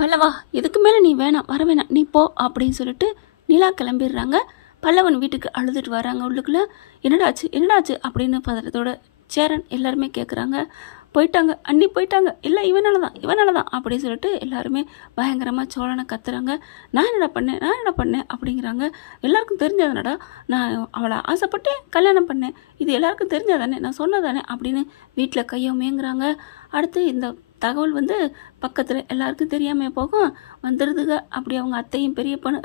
பல்லவா இதுக்கு மேலே நீ வேணாம் வர வேணாம் நீ போ அப்படின்னு சொல்லிட்டு நிலா கிளம்பிடுறாங்க. பல்லவன் வீட்டுக்கு அழுதுட்டு வராங்க. உள்ளுக்குள்ளே என்னடாச்சு என்னடாச்சு அப்படின்னு பதறத்தோட சேரன் எல்லாருமே கேட்குறாங்க. போயிட்டாங்க அண்ணி போயிட்டாங்க, இல்லை இவனால தான் அப்படின்னு சொல்லிட்டு எல்லாருமே பயங்கரமாக சோழனை கத்துறாங்க. நான் என்னடா பண்ணேன் அப்படிங்கிறாங்க. எல்லாருக்கும் தெரிஞ்சதுனடா, நான் அவளை ஆசைப்பட்டேன் கல்யாணம் பண்ணேன், இது எல்லாருக்கும் தெரிஞ்சதானே, நான் சொன்னதானே அப்படின்னு வீட்டில் கையை மேங்குறாங்க. அடுத்து இந்த தகவல் வந்து பக்கத்தில் எல்லாருக்கும் தெரியாமல் போகும் வந்துடுதுங்க. அப்படி அவங்க அத்தையும் பெரிய பொண்ணு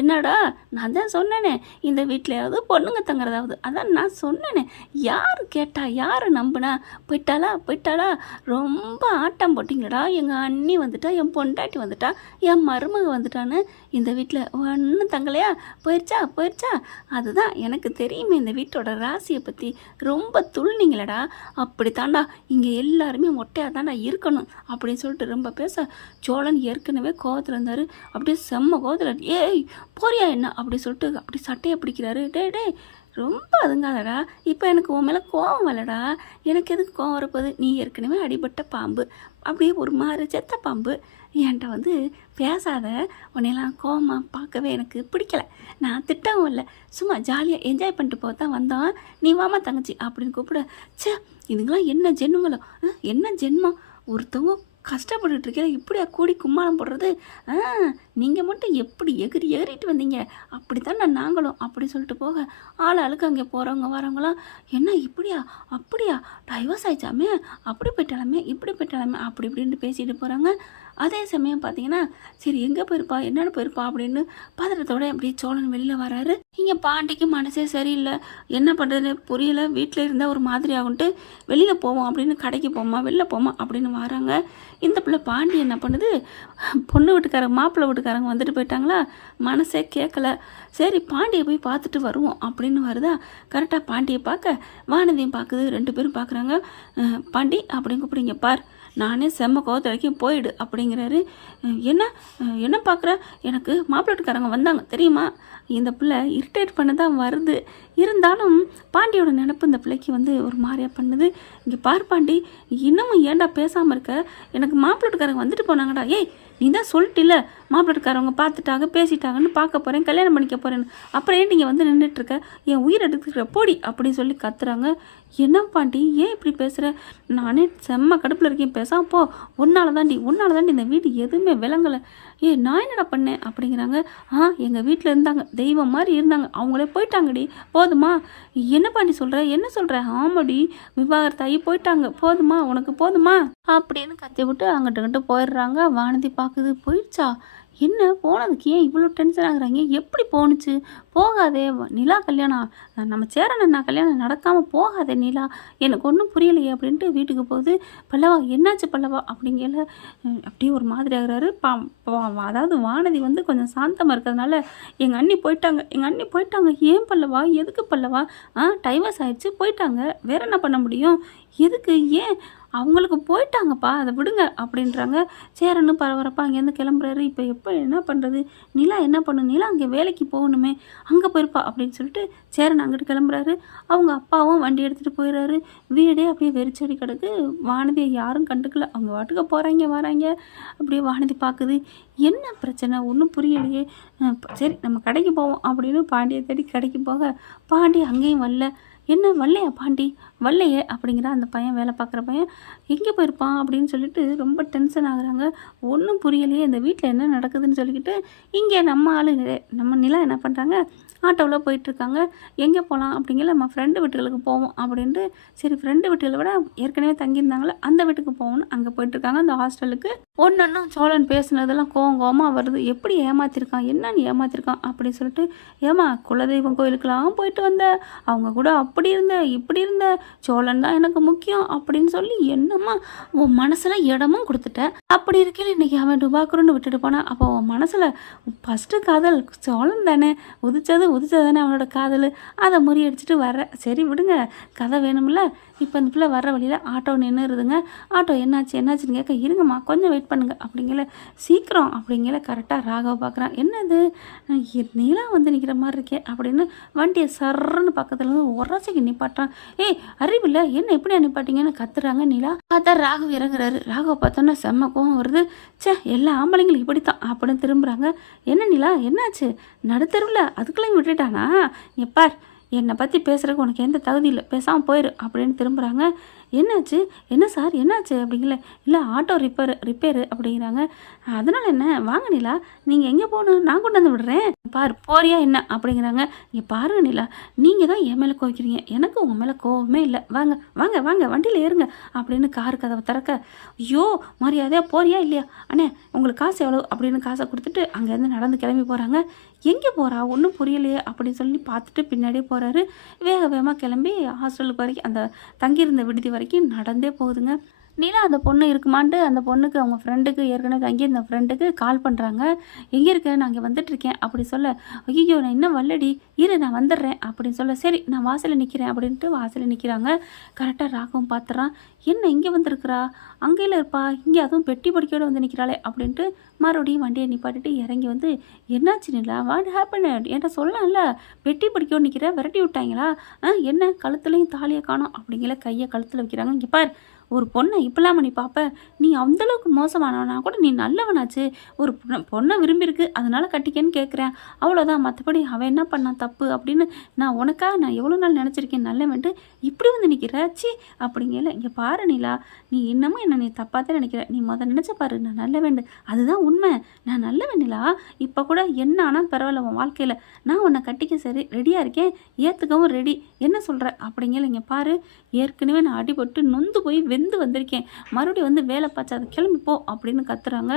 என்னடா நான் தான் சொன்னேனே இந்த வீட்டிலையாவது பொண்ணுங்க தங்குறதாவது, அதான் நான் சொன்னேனே, யார் கேட்டா யார் நம்பினா, போயிட்டாளா ரொம்ப ஆட்டம் போட்டிங்களடா, எங்கள் அண்ணி வந்துட்டா, என் பொண்டாட்டி வந்துட்டா, என் மருமக வந்துட்டான்னு இந்த வீட்டில் ஒன்றும் தங்கலையா, போயிடுச்சா அதுதான் எனக்கு தெரியுமே இந்த வீட்டோட ராசியை பற்றி ரொம்ப துள்ளிங்களடா, அப்படி தாண்டா இங்கே எல்லாருமே மொட்டையாக தாண்டா இருக்கணும் அப்படின்னு சொல்லிட்டு ரொம்ப பேச சோழன் ஏற்கனவே கோவத்தில் இருந்தார். அப்படியே செம்ம கோவத்தில் ஏய் போறியா என்ன அப்படி சொல்லிட்டு அப்படி சட்டையை பிடிக்கிறாரு. டே ரொம்ப அதுங்காதடா, இப்போ எனக்கு உன் மேலே கோவம் வரலடா, எனக்கு எதுக்கு கோவம் வரப்போகுது, நீ ஏற்கனவே அடிபட்ட பாம்பு, அப்படியே ஒரு மாதிரி செத்த பாம்பு, என்கிட்ட வந்து பேசாத, உன்னையெல்லாம் கோவமாக பார்க்கவே எனக்கு பிடிக்கல, நான் திட்டவும் இல்லை, சும்மா ஜாலியாக என்ஜாய் பண்ணிட்டு போக தான் வந்தோம், நீ வாமா தங்கச்சி அப்படின்னு கூப்பிட. சே இதுங்களாம் என்ன ஜென்மங்களோ, என்ன ஜென்மம், ஒருத்தவங்க கஷ்டப்பட்டுருக்கீங்க இப்படியா கூடி கும்மாளம் போடுறது, நீங்கள் மட்டும் எப்படி ஏறிட்டு வந்தீங்க, அப்படித்தான் நாங்களும் அப்படி சொல்லிட்டு போக ஆளுக்கு அங்கே போகிறவங்க வரவங்களாம் என்ன அப்படியா டைவர்ஸ் ஆயிடுச்சாமே, அப்படி போயிட்டாலுமே இப்படி போயிட்டாலுமே அப்படி இப்படின்ட்டு பேசிட்டு போகிறாங்க. அதே சமயம் பார்த்தீங்கன்னா சரி எங்கே போயிருப்பா என்னென்னு போயிருப்பா அப்படின்னு பதட்டத்தோட அப்படி சோழன் வெளியில் வராரு. இங்கே பாண்டிக்கு மனசே சரியில்லை, என்ன பண்ணுறதுன்னு புரியல, வீட்டில் இருந்தால் ஒரு மாதிரி ஆகுன்ட்டு வெளியில் போவோம் அப்படின்னு கடைக்கு வெளில போமா அப்படின்னு வராங்க. இந்த பிள்ளை பாண்டி என்ன பண்ணுது, பொண்ணு வீட்டுக்காரங்க மாப்பிள்ளை வீட்டுக்காரங்க வந்துட்டு போயிட்டாங்களா, மனசே கேட்கல, சரி பாண்டியை போய் பார்த்துட்டு வருவோம் அப்படின்னு வருதா. கரெக்டாக பாண்டியை பார்க்க வானதியும் பார்க்குது, ரெண்டு பேரும் பார்க்குறாங்க. பாண்டி அப்படின்னு கூப்பிடுங்க பார், நானே செம்ம கோவத்து வரைக்கும் போயிடு அப்படிங்கிறாரு. என்ன பார்க்குற, எனக்கு மாப்பிள்ளை வீட்டுக்காரங்க வந்தாங்க தெரியுமா, இந்த பிள்ளை இரிட்டேட் பண்ண தான் வருது, இருந்தாலும் பாண்டியோட நினப்பு இந்த பிள்ளைக்கு வந்து ஒரு மாதிரியாக பண்ணுது. இங்கே பார் பாண்டி, இன்னமும் ஏன்டா பேசாமல் இருக்க, எனக்கு மாப்பிள்ளை வீட்டுக்காரங்க வந்துட்டு போனாங்கடா, ஏய் நீ தான் சொல்லிட்டில்ல மாப்பிள்ளக்காரவங்க பார்த்துட்டாங்க பேசிட்டாங்கன்னு பார்க்க போகிறேன் கல்யாணம் பண்ணிக்க போகிறேன்னு, அப்புறம் ஏன் நீங்கள் வந்து நின்றுட்டுருக்க, என் உயிர் எடுத்துக்கிற போடி அப்படின்னு சொல்லி கத்துறாங்க. என்ன பாண்டி ஏன் இப்படி பேசுகிற, நானே செம்ம கடுப்பில் இருக்கேன், பேசாம போ, உன்னால தாண்டி இந்த வீடு எதுவுமே விளங்கலை, நான் என்னடா பண்ணேன் அப்படிங்கிறாங்க. எங்கள் வீட்டில் இருந்தாங்க, தெய்வம் மாதிரி இருந்தாங்க, அவங்களே போயிட்டாங்கடி, போதுமா, என்ன பாண்டி சொல்கிற, என்ன சொல்கிற, ஆமாடி விவாகரத்தாகி போயிட்டாங்க, போதுமா உனக்கு போதுமா அப்படின்னு கத்தி விட்டு அங்கிட்ட போயிடுறாங்க. வானதி பார்க்குது, போயிடுச்சா, என்ன போனதுக்கு ஏன் இவ்வளோ டென்ஷன் ஆகுறாங்க, எப்படி போணுச்சு, போகாதே நிலா கல்யாணம், நம்ம சேரன் கல்யாணம் நடக்காமல் போகாதே நிலா, எனக்கு ஒன்றும் புரியலையே அப்படின்ட்டு வீட்டுக்கு போகுது. பல்லவா என்னாச்சு பல்லவா அப்படிங்கல அப்படியே ஒரு மாதிரி ஆகுறாரு. அதாவது வானதி வந்து கொஞ்சம் சாந்தமாக இருக்கிறதுனால எங்கள் அண்ணி போயிட்டாங்க, ஏன் பல்லவா எதுக்கு பல்லவா, டைவர்ஸ் ஆயிடுச்சு போயிட்டாங்க, வேற என்ன பண்ண முடியும், எதுக்கு ஏன் அவங்களுக்கு போயிட்டாங்கப்பா அதை விடுங்க அப்படின்றாங்க. சேரன்னு பரபரப்பா அங்கேருந்து கிளம்புறாரு. இப்போ என்ன பண்ணுறது, நிலா என்ன பண்ணும், நிலா அங்கே வேலைக்கு போகணுமே, அங்கே போயிருப்பா அப்படின்னு சொல்லிட்டு சேரன் அங்கிட்டு கிளம்புறாரு. அவங்க அப்பாவும் வண்டி எடுத்துகிட்டு போயிடுறாரு. வீடே அப்படியே வெறிச்சடி கிடக்கு. வானதியை யாரும் கண்டுக்கல, அவங்க வாட்டுக்கு போகிறாங்க வராங்க. அப்படியே வானதி பார்க்குது, என்ன பிரச்சனை ஒன்றும் புரியலையே, சரி நம்ம கடைக்கு போவோம் அப்படின்னு பாண்டியை தேடி கடைக்கு போக பாண்டி அங்கேயும் வரல. என்ன வரலையா பாண்டி, வரலையே அப்படிங்கிற அந்த பையன், வேலை பார்க்குற பையன் எங்கே போயிருப்பான் அப்படின்னு சொல்லிட்டு ரொம்ப டென்ஷன் ஆகுறாங்க. ஒன்றும் புரியலையே இந்த வீட்டில் என்ன நடக்குதுன்னு சொல்லிக்கிட்டு இங்கே நம்ம நிலா என்ன பண்ணுறாங்க, ஆட்டோவில் போயிட்டுருக்காங்க. எங்கே போகலாம் அப்படிங்கிற நம்ம ஃப்ரெண்டு வீட்டுகளுக்கு போவோம் அப்படின்ட்டு, சரி ஃப்ரெண்டு வீட்டுகளை விட ஏற்கனவே தங்கியிருந்தாங்களே அந்த வீட்டுக்கு போவோம்னு அங்கே போயிட்டுருக்காங்க. அந்த ஹாஸ்டலுக்கு ஒன்றுன்னா சோழன் பேசுனதெல்லாம் கோவமாக வருது, எப்படி ஏமாத்திருக்கான் என்னன்னு ஏமாத்திருக்கான் அப்படின்னு சொல்லிட்டு, ஏமா குலதெய்வம் கோயிலுக்கெல்லாம் போயிட்டு வந்த, அவங்க கூட அப்படி இருந்த இப்படி இருந்த, சோழன் தான் எனக்கு முக்கியம் அப்படின்னு சொல்லி என்னம்மா உன் மனசில் இடமும் கொடுத்துட்டேன், அப்படி இருக்கையில் இன்றைக்கி அவன் டுபாக்குருன்னு விட்டுட்டு போனான், அப்போ உன் மனசில் ஃபஸ்ட்டு காதல் சோழன் தானே, உதிச்சது தானே அவனோட காதல், அதை முறியடிச்சிட்டு வர்ற, சரி விடுங்க கதை வேணும்ல. இப்போ இந்த பிள்ளை வர்ற வழியில் ஆட்டோ நின்றுதுங்க. ஆட்டோ என்னாச்சுன்னு கேட்க, இருங்கம்மா கொஞ்சம் வெயிட் பண்ணுங்க அப்படிங்கல, சீக்கிரம் அப்படிங்கல. கரெக்டாக ராகவ பார்க்குறான், என்னது நீலாம் வந்து நிற்கிற மாதிரி இருக்கே அப்படின்னு வண்டியை சர்றன்னு பக்கத்தில் உரசி கிராஸ் நிப்பாட்டான். ஏய் அறிவில்ல என்ன எப்படி நிப்பாட்டிங்கன்னு கத்துறாங்க நிலா. பார்த்தா ராகவ் இறங்குறாரு. ராகவ பார்த்தோன்னா செம்ம கோவம் வருது. ச்சே எல்லா ஆம்பளைங்களும் இப்படித்தான் அப்படின்னு திரும்புகிறாங்க. என்ன நிலா என்னாச்சு நடுத்தருவில் அதுக்குள்ளேயும் விட்டுட்டானா? எப்பார் என்னை பற்றி பேசுகிறதுக்கு உனக்கு எந்த தகுதி இல்லை, பேசாமல் போயிரு அப்படின்னு திரும்புகிறாங்க. என்னாச்சு என்ன சார் என்னாச்சு அப்படிங்கல. இல்லை ஆட்டோ ரிப்பேரு அப்படிங்கிறாங்க. அதனால் என்ன வாங்க நிலா நீங்கள் எங்கே போகணும் நான் கொண்டு வந்து விடுறேன் பார் போறியா என்ன அப்படிங்கிறாங்க. இங்கே பாருங்க நிலா நீங்கள் தான் என் மேலே கோவிக்கிறீங்க, எனக்கு உங்கள் மேலே கோவமே இல்லை, வாங்க வாங்க வாங்க வண்டியில் ஏறுங்க அப்படின்னு கார் கதவை திறக்க, ஐயோ மரியாதையாக போறியா இல்லையா அண்ணே உங்களுக்கு காசு எவ்வளோ அப்படின்னு காசை கொடுத்துட்டு அங்கேருந்து நடந்து கிளம்பி போகிறாங்க. எங்கே போகிறா ஒன்றும் புரியலையே அப்படின்னு சொல்லி பார்த்துட்டு பின்னாடியே போகிறாரு. வேக வேகமாக கிளம்பி ஹாஸ்டலுக்கு வரைக்கும் அந்த தங்கியிருந்த விடுதி வரைக்கும் நடந்தே போகுதுங்க. நிலா அந்த பொண்ணு இருக்குமான்ட்டு அந்த பொண்ணுக்கு அவங்க ஃப்ரெண்டுக்கு ஏற்கனவே தங்கியிருந்த ஃப்ரெண்டுக்கு கால் பண்ணுறாங்க. எங்கே இருக்கேன் நான் இங்கே வந்துட்டுருக்கேன் அப்படி சொல்ல, ஐயோ நான் இன்னும் வரலடி இரு நான் வந்துடுறேன் அப்படின்னு சொல்ல, சரி நான் வாசலில் நிற்கிறேன் அப்படின்ட்டு வாசலில் நிற்கிறாங்க. கரெக்டாக ராகவும் பார்த்துறான். என்ன இங்கே வந்திருக்கிறா அங்கேயில் இருப்பா இங்கே அதுவும் பெட்டி படிக்கையோடு வந்து நிற்கிறாளே அப்படின்ட்டு மறுபடியும் வண்டியை நிப்பாட்டிட்டு இறங்கி வந்து, என்னாச்சு நிலா வாட் ஹேப்பன் என்கிட்ட சொல்லலாம்ல, பெட்டி படிக்கையோடு நிற்கிற விரட்டி விட்டாங்களா, என்ன கழுத்துலையும் தாலியை காணோம் அப்படிங்கிற கையை கழுத்தில் வைக்கிறாங்க. இங்கே பார் ஒரு பொண்ணை இப்பெல்லாம் நீ பார்ப்ப, நீ அந்தளவுக்கு மோசமானவனா கூட நீ நல்லவனாச்சு, ஒரு பொண்ணை விரும்பியிருக்கு அதனால் கட்டிக்கன்னு கேட்குறேன் அவ்வளோதான், மற்றபடி அவன் என்ன பண்ணான் தப்பு அப்படின்னு நான் உனக்காக நான் எவ்வளோ நாள் நினச்சிருக்கேன் நல்லவன்ட்டு இப்படி வந்து நிற்கிறாச்சி அப்படிங்கல. இங்கே பாரு நிலா நீ இன்னமும் என்ன நீ தப்பாக தான் நினைக்கிற, நீ நினச்ச பாரு நான் நல்லவன், அதுதான் உண்மை, நான் நல்லவன் நிலா, இப்போ கூட என்ன ஆனால் பரவாயில்ல உன் வாழ்க்கையில் நான் உன்னை கட்டிக்க சரி ரெடியாக இருக்கேன், ஏற்றுக்கவும் ரெடி, என்ன சொல்கிற அப்படிங்கல. இங்கே பாரு ஏற்கனவே நான் அடிபட்டு நொந்து போய் வெந்து வந்திருக்கேன், மறுபடியும் வந்து வேலை பார்த்து அதை கிளம்பிப்போ அப்படின்னு கத்துறாங்க.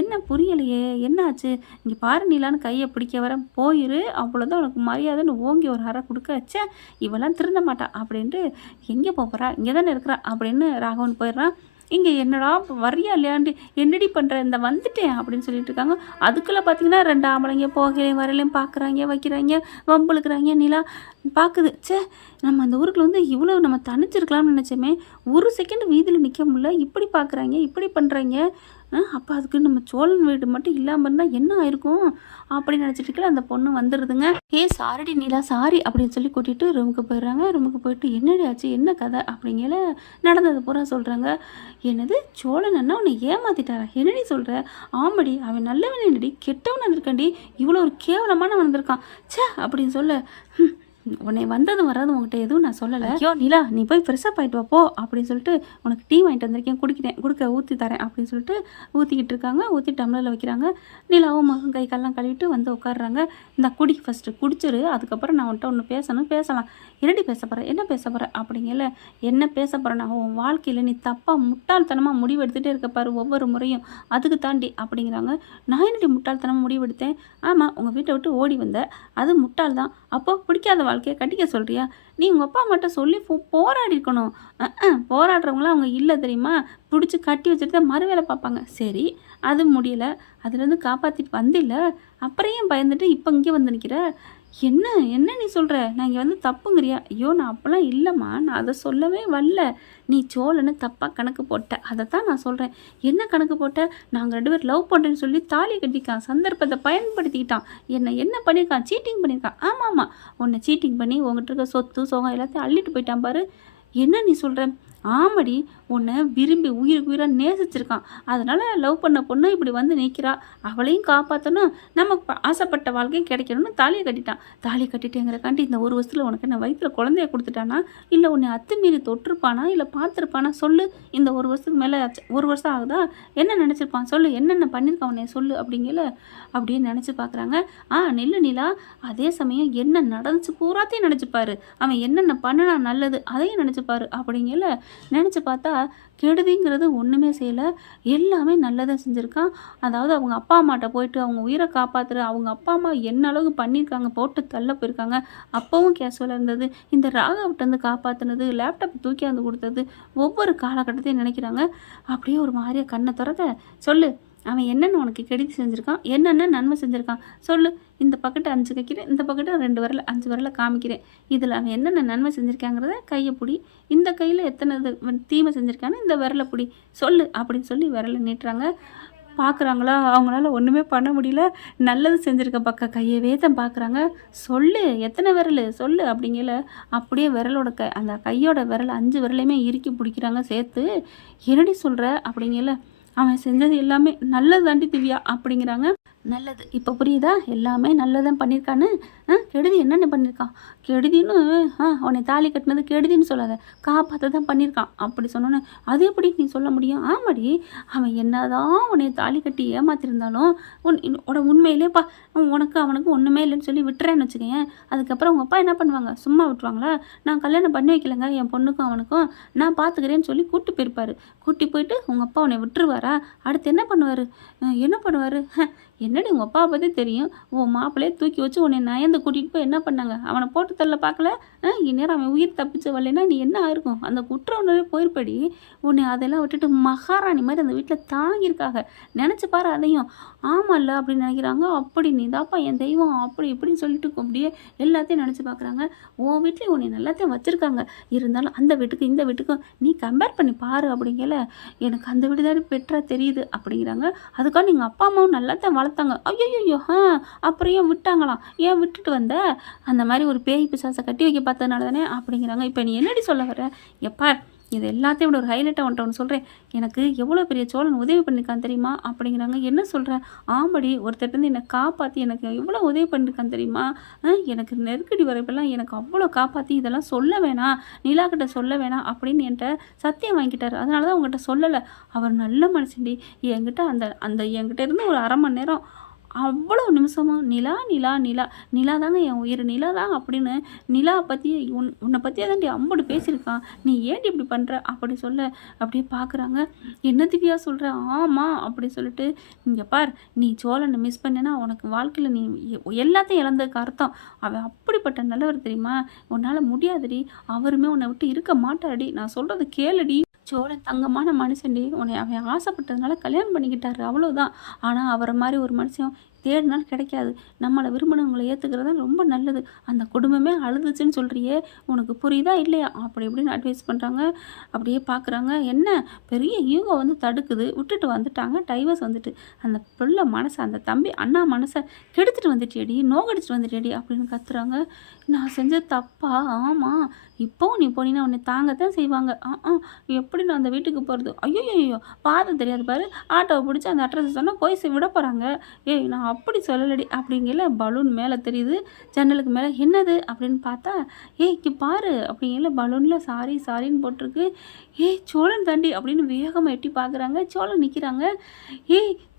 என்ன புரியலையே என்னாச்சு, இங்கே பாரு நீலான்னு கையை பிடிக்க வர போயிரு அவ்வளோதான் உனக்கு மரியாதைன்னு ஓங்கி ஒரு அறை கொடுக்க வச்சா இவெல்லாம் திருந்த மாட்டா அப்படின்ட்டு எங்கே போகிறா இங்கே தானே இருக்கிறா அப்படின்னு ராகவன் போயிடுறான். இங்கே என்னடா வரியா இல்லையாண்டு என்னடி பண்ணுற இந்த வந்துட்டேன் அப்படின்னு சொல்லிட்டு இருக்காங்க. அதுக்குள்ளே பார்த்தீங்கன்னா 2 ஆம்பளைங்க போகலையும் வரலையும் பார்க்குறாங்க வைக்கிறாங்க வம்புழுக்கிறாங்க. நிலா பார்க்குது, சே நம்ம அந்த ஊருக்குள்ள வந்து இவ்வளோ நம்ம தனிச்சிருக்கலாம்னு நினச்சோமே, ஒரு செகண்ட் வீதியில் நிற்க முடியல, இப்படி பார்க்குறாங்க இப்படி பண்ணுறாங்க, அப்போ அதுக்கு நம்ம சோழன் வீடு மட்டும் இல்லாமல் இருந்தால் என்ன ஆயிருக்கும் அப்படின்னு நினச்சிட்டு இருக்கல அந்த பொண்ணு வந்துடுதுங்க. சாரிடி நீலா சாரி அப்படின்னு சொல்லி கூட்டிகிட்டு ரூமுக்கு போயிடுறாங்க. ரூமுக்கு போயிட்டு என்னடி ஆச்சு என்ன கதை அப்படிங்கிற நடந்தது பூரா சொல்கிறாங்க. என்னது சோழன் அண்ணா உன்னை ஏமாத்திட்டாரா என்னடி சொல்கிற, ஆமாடி அவன் நல்லவன் என்னடி கெட்டவன் வந்திருக்காண்டி, இவ்வளோ ஒரு கேவலமான வந்திருக்கான் சே அப்படின்னு சொல்ல, உன்னை வந்ததும் வராதும் உங்கள்கிட்ட எதுவும் நான் சொல்லலை, ஐயோ நிலா நீ போய் ஃப்ரெஷ்ஷப் ஆகிட்டு வாப்போ அப்படின்னு சொல்லிட்டு உனக்கு டீ வாங்கிட்டு வந்திருக்கேன் கொடுக்க ஊற்றி தரேன் அப்படின்னு சொல்லிட்டு ஊற்றிக்கிட்டு இருக்காங்க. ஊற்றி டம்ளரில் வைக்கிறாங்க. நிலாவும் மகன் கை காலெலாம் கழுவிட்டு வந்து உட்காடுறாங்க. இந்த குடி ஃபஸ்ட்டு குடிச்சிரு, அதுக்கப்புறம் நான் உன்ட்ட ஒன்று பேசலாம். என்னடி பேச போகிறேன் என்ன பேச போகிறேன் அப்படிங்கல. என்ன பேச போகிறேன் நான் உன் வாழ்க்கையில் நீ தப்பாக முட்டாள்தனமாக முடிவு எடுத்துகிட்டே இருக்க பாரு ஒவ்வொரு முறையும், அதுக்கு தாண்டி அப்படிங்கிறாங்க. நான் என்னடி முட்டாள்தனமாக முடிவு எடுத்தேன், ஆமாம் உங்கள் வீட்டை விட்டு ஓடி வந்த அது முட்டாள் தான், அப்போது பிடிக்காத வாழ்க்கையை கட்டிக்க சொல்கிறியா, நீ உங்கள் அப்பா மட்டும் சொல்லி போராடி இருக்கணும், போராடுறவங்களாம் அவங்க இல்லை தெரியுமா, பிடிச்சி கட்டி வச்சுட்டு தான் மறு வேலை பார்ப்பாங்க, சரி அது முடியலை அதுலேருந்து காப்பாற்றிட்டு வந்தில்ல, அப்புறம் ஏன் பயந்துட்டு இப்போ இங்கே வந்து நிற்கிற, என்ன நீ சொல்கிற, நான் இங்கே வந்து தப்புங்கிறியா, ஐயோ நான் அப்போல்லாம் இல்லைம்மா நான் அதை சொல்லவே வரல, நீ சோழன்னு தப்பாக கணக்கு போட்ட அதை தான் நான் சொல்கிறேன், என்ன கணக்கு போட்ட, நாங்கள் 2 பேர் லவ் பண்ணுறேன்னு சொல்லி தாலி கட்டிக்கான், சந்தர்ப்பத்தை பயன்படுத்திக்கிட்டான், என்ன பண்ணியிருக்கான் சீட்டிங் பண்ணியிருக்கான், ஆமாம் உன்னை சீட்டிங் பண்ணி உங்கள்கிட்ட இருக்க சொத்து சோகம் எல்லாத்தையும் அள்ளிட்டு போயிட்டான் பாரு, என்ன நீ சொல்கிற, ஆமாடி உன்னை விரும்பி உயிருக்கு உயிராக நேசிச்சிருக்கான், அதனால் லவ் பண்ண பொண்ணு இப்படி வந்து நிற்கிறா, அவளையும் காப்பாற்றணும் நமக்கு ஆசைப்பட்ட வாழ்க்கையும் கிடைக்கணும்னு தாலியை கட்டிட்டான், தாலி கட்டிட்டேங்கிறக்காண்டி இந்த 1 வருஷத்தில் உனக்கு என்ன வயிற்றில் குழந்தைய கொடுத்துட்டானா, இல்லை உன்னை அத்துமீறி தொட்டிருப்பானா இல்லை பார்த்துருப்பானா சொல்லு, இந்த 1 வருஷத்துக்கு மேலே 1 வருஷம் ஆகுதா, என்ன நினச்சிருப்பான் சொல்லு, என்னென்ன பண்ணியிருக்கான் உன்னை சொல்லு அப்படிங்கல. அப்படின்னு நினச்சி பார்க்குறாங்க. நெல்லு நிலா அதே சமயம் என்ன நடந்துச்சு பூராத்தையும் நினச்சிப்பாரு, அவன் என்னென்ன பண்ணினா நல்லது அதையும் நினச்சிப்பாரு அப்படிங்கல. நினச்சி பார்த்தா கெடுதிங்கிறது ஒன்றுமே செய்யலை, எல்லாமே நல்லதாக செஞ்சுருக்கான். அதாவது அவங்க அப்பா அம்மாட்ட போயிட்டு அவங்க உயிரை காப்பாற்றுற அவங்க அப்பா அம்மா என்ன அளவுக்கு பண்ணியிருக்காங்க, போட்டு தள்ள போயிருக்காங்க, அப்போவும் கேஷுவலாக இருந்தது, இந்த ராகவிட்டேருந்து காப்பாற்றினது, லேப்டாப் தூக்கி வந்து கொடுத்தது, ஒவ்வொரு காலகட்டத்தையும் நினைக்கிறாங்க. அப்படியே ஒரு மாதிரியா கண்ணை திறக்க, சொல்லு அவன் என்னென்ன உனக்கு கெடுதி செஞ்சுருக்கான், என்னென்ன நன்மை செஞ்சுருக்கான் சொல்லு, இந்த பக்கெட்டு 5 வைக்கிறேன், இந்த பக்கெட்டு 2 விரல் 5 விரலை காமிக்கிறேன், இதில் அவன் என்னென்ன நன்மை செஞ்சுருக்காங்கிறத கையை பிடி, இந்த கையில் எத்தனை தீமை செஞ்சுருக்கான்னு இந்த விரலை பிடி சொல்லு அப்படின்னு சொல்லி விரலை நீட்டுறாங்க. பார்க்குறாங்களா, அவங்களால ஒன்றுமே பண்ண முடியல. நல்லது செஞ்சுருக்க பக்கம் கையவே தான் பார்க்குறாங்க. சொல்லு எத்தனை விரல் சொல்லு அப்படிங்கல, அப்படியே விரலோட அந்த கையோட விரல் 5 விரலையுமே இறுக்கி பிடிக்கிறாங்க சேர்த்து. என்னடி சொல்கிற அப்படிங்கல, அவன் செஞ்சது எல்லாமே நல்லது தாண்டி திவ்யா அப்படிங்கிறாங்க. நல்லது இப்போ புரியுதா, எல்லாமே நல்லதான் பண்ணியிருக்கான்னு. கெடுதி என்னென்ன பண்ணியிருக்கான், கெடுதின்னு உன்னை தாலி கட்டினது கெடுதின்னு சொல்லாத, காப்பாற்ற தான் பண்ணியிருக்கான் அப்படி சொன்னோன்னே, அது எப்படி நீ சொல்ல முடியும்? ஆமாடி, அவன் என்னதான் உன்னை தாலி கட்டி ஏமாத்திருந்தாலும் உண்மையிலேப்பா உனக்கு அவனுக்கு ஒன்றுமே இல்லைன்னு சொல்லி விட்டுறேன்னு வச்சுக்கேன். அதுக்கப்புறம் உங்கள் அப்பா என்ன பண்ணுவாங்க, சும்மா விட்டுருவாங்களா? நான் கல்யாணம் பண்ணி வைக்கலங்க என் பொண்ணுக்கும் அவனுக்கும், நான் பார்த்துக்கிறேன்னு சொல்லி கூட்டி போயிருப்பாரு. கூட்டி போயிட்டு உங்கள் அப்பா உன்னை விட்டுருவாரா? அடுத்து என்ன பண்ணுவார்? என்ன பண்ணுவார்? என்னடி உங்கள் அப்பாவை பற்றி தெரியும், உன் மாப்பிள்ளையே தூக்கி வச்சு உன்னை நயந்து கூட்டிகிட்டு போய் என்ன பண்ணாங்க, அவனை போட்டு தள்ள பார்க்கல? இந்நேரம் அவன் உயிர் தப்பிச்சு வரலைன்னா நீ என்ன ஆயிருக்கும்? அந்த குற்ற உணர்வே போயிருப்படி. உன்னை அதெல்லாம் விட்டுட்டு மகாராணி மாதிரி அந்த வீட்டில் தாங்கியிருக்காங்க, நினச்சி பாரு அதையும். ஆமாம்ல அப்படின்னு நினைக்கிறாங்க. அப்படி நீ தாப்பா என் தெய்வம் அப்படி இப்படின்னு சொல்லிட்டு அப்படியே எல்லாத்தையும் நினச்சி பார்க்குறாங்க. உன் வீட்லேயும் உன்னை எல்லாத்தையும் வச்சுருக்காங்க, இருந்தாலும் அந்த வீட்டுக்கும் இந்த வீட்டுக்கும் நீ கம்பேர் பண்ணி பாரு அப்படிங்கல. எனக்கு அந்த வீடு தான் பெட்டராக தெரியுது அப்படிங்கிறாங்க. அதுக்காக நீங்கள் அப்பா அம்மாவும் நல்லாத்தான் வளர்த்தாங்க. ஐயோ அப்புறம் ஏன் விட்டாங்களாம், ஏன் விட்டுட்டு வந்த? அந்த மாதிரி ஒரு பேய் பிசாசை கட்டி வைக்க பார்த்ததுனால தானே அப்படிங்கிறாங்க. இப்போ நீ என்னடி சொல்ல வர? எப்பா இது எல்லாத்தையும் விட ஒரு ஹைலைட்டாக ஒன்று சொல்கிறேன், எனக்கு எவ்வளோ பெரிய சோழன் உதவி பண்ணியிருக்கான் தெரியுமா அப்படிங்கிறாங்க. என்ன சொல்கிறேன்? ஆம்படி ஒருத்தர்லேருந்து என்னை காப்பாற்றி எனக்கு எவ்வளோ உதவி பண்ணியிருக்கான் தெரியுமா? எனக்கு நெருக்கடி வரப்பெல்லாம் எனக்கு அவ்வளோ காப்பாற்றி இதெல்லாம் சொல்ல வேணாம், நிலாக்கிட்ட சொல்ல வேணாம் அப்படின்னு என்கிட்ட சத்தியம் வாங்கிட்டார். அதனால தான் உங்கள்கிட்ட சொல்லலை. அவர் நல்ல மனுஷன்டி. என்கிட்ட அந்த அந்த என்கிட்ட இருந்து ஒரு 1/2 மணி நேரம் அவ்வளோ நிமிஷமும் நிலா நிலா நிலா நிலா தாங்க என் உயிர், நிலா தான் அப்படின்னு நிலா பற்றி உன்னை பற்றியே தாண்டி அம்புடு பேசியிருக்கான், நீ ஏன்டி இப்படி பண்ணுற அப்படி சொல்ல. அப்படியே பார்க்குறாங்க. என்ன திவ்யா சொல்கிற? ஆமாம் அப்படி சொல்லிட்டு, இங்கே பார், நீ சோழனை மிஸ் பண்ணேன்னா உனக்கு வாழ்க்கையில் நீ எல்லாத்தையும் இழந்ததுக்கு அர்த்தம். அவன் அப்படிப்பட்ட நல்லவர் தெரியுமா, உன்னால் முடியாதுடி, அவருமே உன்னை விட்டு இருக்க மாட்டாடி, நான் சொல்கிறது கேளுடி. சோழன் தங்கமான மனுஷன்டி, உன்னை அவன் ஆசைப்பட்டதுனால கல்யாணம் பண்ணிக்கிட்டாரு அவ்வளோதான். ஆனால் அவரை மாதிரி ஒரு மனுஷன் தேடினாலும் கிடைக்காது. நம்மளை விரும்பினவங்களை ஏற்றுக்கிறது ரொம்ப நல்லது. அந்த குடும்பமே அழுதுச்சுன்னு சொல்கிறியே, உனக்கு புரியுதா இல்லையா அப்படி இப்படின்னு அட்வைஸ் பண்ணுறாங்க. அப்படியே பார்க்குறாங்க. என்ன பெரிய ஈகோ வந்து தடுக்குது, விட்டுட்டு வந்துட்டாங்க, டைவர்ஸ் வந்துட்டு அந்த பிள்ளை மனசை, அந்த தம்பி அண்ணா மனசை கெடுத்துட்டு வந்துட்டேடி, நோகடிச்சிட்டு வந்துட்டேடி அப்படின்னு கத்துறாங்க. நான் செஞ்சது தப்பா? ஆமாம், இப்போவும் நீ போனீங்கன்னா உன்னை தாங்கத்தான் செய்வாங்க. எப்படி நான் அந்த வீட்டுக்கு போகிறது? ஐயோ பாதம் தெரியாது பாரு, ஆட்டோவை பிடிச்சி அந்த அட்ரஸ் சொன்னால் போய் விட போகிறாங்க. ஏய் நான் அப்படி சொல்லலடி அப்படிங்கல. பலூன் மேலே தெரியுது ஜன்னலுக்கு மேலே. என்னது அப்படின்னு பார்த்தா, இங்கே பாரு அப்படிங்கல, பலூனில் சாரின்னு போட்டிருக்கு. சோழன் தாண்டி அப்படின்னு வேகமாக எட்டி பார்க்குறாங்க. சோழன் நிற்கிறாங்க.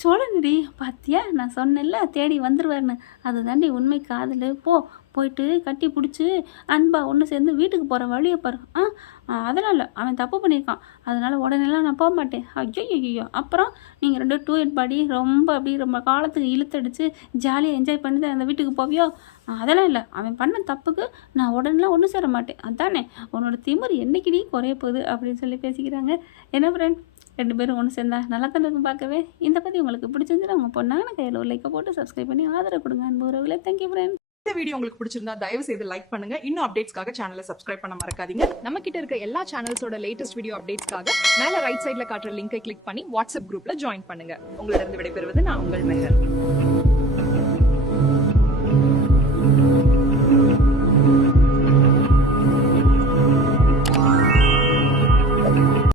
சோழன்டி பார்த்தியா, நான் சொன்னேன்ல தேடி வந்துடுவார்னு, அது தாண்டி உண்மை காதல். போயிட்டு கட்டி பிடிச்சி அன்பா ஒன்று சேர்ந்து வீட்டுக்கு போகிற வழியை பாரு. அதனால் அவன் தப்பு பண்ணியிருக்கான், அதனால் உடனேலாம் நான் போக மாட்டேன். ஐயோ அப்புறம் நீங்கள் 2 டூயட் பாடி ரொம்ப அப்படி ரொம்ப காலத்துக்கு இழுத்தடிச்சு ஜாலியாக என்ஜாய் பண்ணி தான் அந்த வீட்டுக்கு போவியோ? அதெல்லாம் இல்லை, அவன் பண்ண தப்புக்கு நான் உடனேலாம் ஒன்று சேர மாட்டேன். அதானே உன்னோட திமிர் என்னைக்கிடி குறைய போகுது அப்படின்னு சொல்லி பேசிக்கிறாங்க. என்ன ஃப்ரெண்ட், 2 பேரும் ஒன்று சேர்ந்தா நல்லா தானே இருக்கும் பார்க்கவே. இந்த பற்றி உங்களுக்கு பிடிச்சிருந்துச்சுன்னா உங்கள் பொண்ணான கையில் ஒரு லைக்கை போட்டு சப்ஸ்கிரைப் பண்ணி ஆதரவு கொடுங்க அன்பு உறவுகளே. Thank you friend. இந்த வீடியோ உங்களுக்கு பிடிச்சிருந்தா தயவு செய்து லைக் பண்ணுங்க. இன்னும் அப்டேட்ஸ்க்காக சேனலை சப்ஸ்கிரைப் பண்ண மறக்காதீங்க. நம்ம கிட்ட இருக்க எல்லா சேனல்ஸோட லேட்டஸ்ட் வீடியோ அப்டேட்ஸ்க்காக மேல ரைட் சைடுல காட்டுற லிங்கை கிளிக் பண்ணி வாட்ஸ்அப் குரூப்ல ஜாயின் பண்ணுங்க. உங்களிடம் விடைபெறுவது நான் உங்கள் மெஹர்.